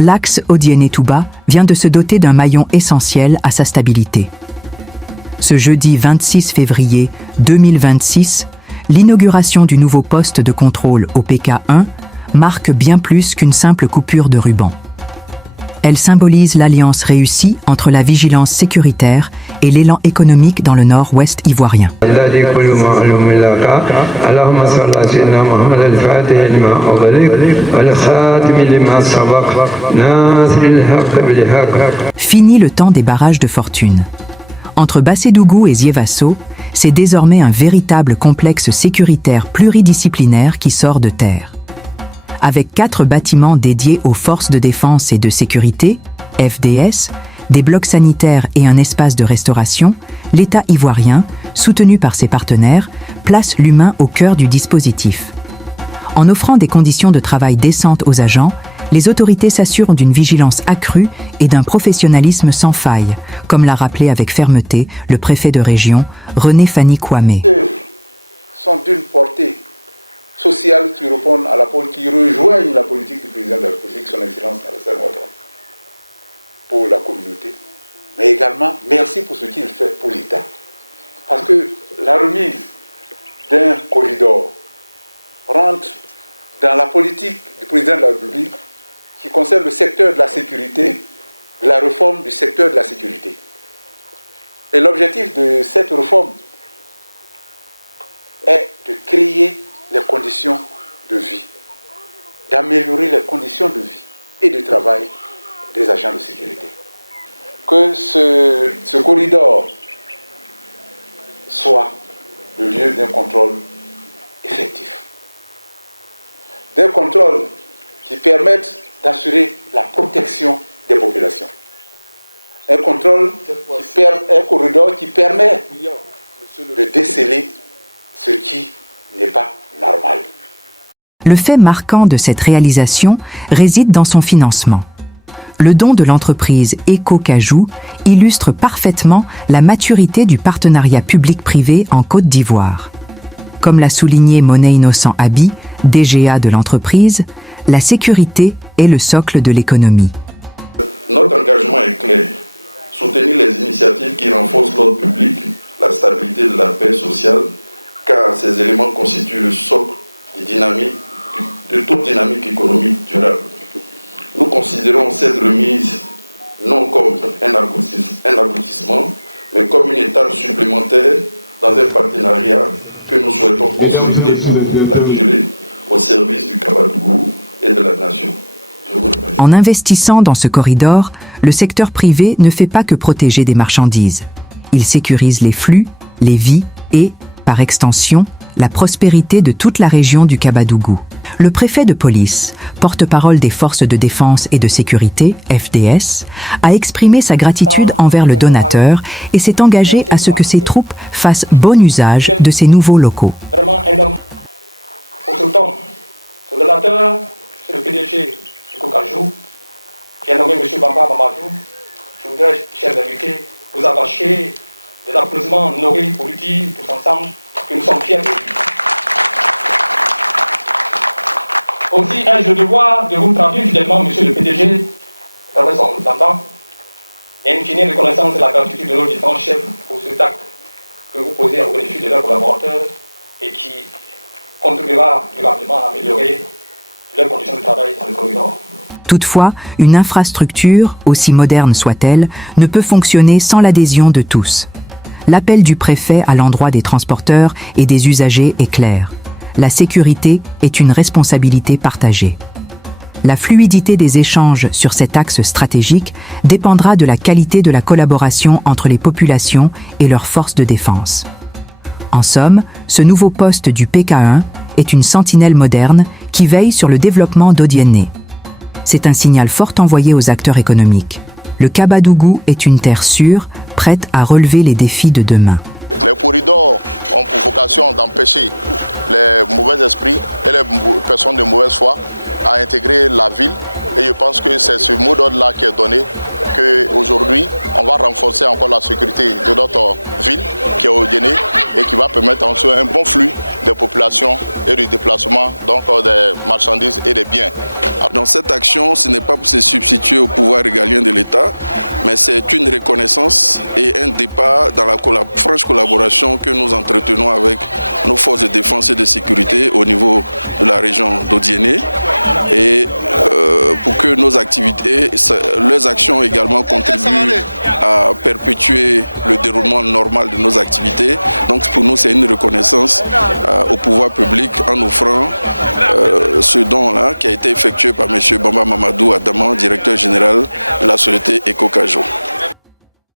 l'axe Odiéné-Touba vient de se doter d'un maillon essentiel à sa stabilité. Ce jeudi 26 février 2026, l'inauguration du nouveau poste de contrôle au PK1 marque bien plus qu'une simple coupure de ruban. Elle symbolise l'alliance réussie entre la vigilance sécuritaire et l'élan économique dans le nord-ouest ivoirien. Fini le temps des barrages de fortune. Entre Bassédougou et Zievasso, c'est désormais un véritable complexe sécuritaire pluridisciplinaire qui sort de terre. Avec 4 bâtiments dédiés aux forces de défense et de sécurité, FDS, des blocs sanitaires et un espace de restauration, l'État ivoirien, soutenu par ses partenaires, place l'humain au cœur du dispositif. En offrant des conditions de travail décentes aux agents, les autorités s'assurent d'une vigilance accrue et d'un professionnalisme sans faille, comme l'a rappelé avec fermeté le préfet de région, René Fanny Kwame. Sont d'une portée sociale qui répondent à qui rejoignent la politique du président de la République, son Excellence Alassane Ouattara, pour la communauté, mais également merci pour ce qu'il fait pour l'État. Parce que la remise d'un corridor rentre dans la politique du président de la République qui concerne le secteur de la sécurité, la réforme du secteur de la sécurité. Et l'objectif de cette réforme est de créer les conditions de vie, d'améliorer les conditions de vie et de travail des agents de sécurité. Que ce corridor soit le lieu d'un contrôle effectif. D'un contrôle qui permette d'assurer la protection des populations. Un corridor qui permet de déceler ce qui n'est pas normal. Le fait marquant de cette réalisation réside dans son financement. Le don de l'entreprise Eco-Cajou illustre parfaitement la maturité du partenariat public-privé en Côte d'Ivoire. Comme l'a souligné Monet Innocent Abi, DGA de l'entreprise, la sécurité est le socle de l'économie. Notre engagement est clair. Soutenir les initiatives qui renforcent l'ordre public, la stabilité de la paix sociale, car ces éléments constituent le socle de toute dynamique économique durable. Nous considérons cette remise non comme un aboutissement, mais comme une étape supplémentaire dans un partenariat que nous souhaitons consolider pour la durée au service du Kabadougou et de la nation. En investissant dans ce corridor, le secteur privé ne fait pas que protéger des marchandises. Il sécurise les flux, les vies et, par extension, la prospérité de toute la région du Kabadougou. Le préfet de police, porte-parole des forces de défense et de sécurité, FDS, a exprimé sa gratitude envers le donateur et s'est engagé à ce que ses troupes fassent bon usage de ces nouveaux locaux. Vraiment énorme. Pour ce temps, ce donateur, c'est le PDG Eco-Cajou, qui a nommé M. Bamba Mamadou. Je voudrais, chers invités, vous attacher des applaudissements nourris pour lui dire tous ensemble que nous sommes fiers de lui. Aussi, ai-je le devoir de vous traduire fidèlement, monsieur le PDG, d'après son représentant, et une fine reconnaissance de la gratitude de nos différents chefs pour cet acte que vous posez au bénéfice de leurs collaborateurs et qui contribuera durablement à améliorer leurs conditions de travail dans le corridor. Toutefois, une infrastructure, aussi moderne soit-elle, ne peut fonctionner sans l'adhésion de tous. L'appel du préfet à l'endroit des transporteurs et des usagers est clair. La sécurité est une responsabilité partagée. La fluidité des échanges sur cet axe stratégique dépendra de la qualité de la collaboration entre les populations et leurs forces de défense. En somme, ce nouveau poste du PK1 est une sentinelle moderne qui veille sur le développement d'Odiéné. C'est un signal fort envoyé aux acteurs économiques. Le Kabadougou est une terre sûre, prête à relever les défis de demain. Les corridors ont pour vocation d'empêcher les mauvais esprits et les personnes de mauvaise foi à intégrer la ville. Et je pense que c'est ce mot d'ordre-là qui est donné qu'aujourd'hui, on va renforcer encore la sécurité de notre ville qui est Odiéné et qui va permettre ensuite un bon flux de population et de déplacement donc des marchandises et des biens. Dans cette action, ce n'est pas pour se substituer au pouvoir régalien de l'État, mais c'est une reconnaissance et un départ dans la franche collaboration que nous entretenons avec nos forces de défense et de sécurité au niveau de la région d'Odiéné. Et pour que nos activités, leurs actions également contribuent à perpétuer le déroulement normal de nos activités. Donc pour nous, c'est une reconnaissance au pouvoir public en offrant ce don-là qui a été effectué par M. Bamba Mamadou Adama, directeur général de la société Ecocajo.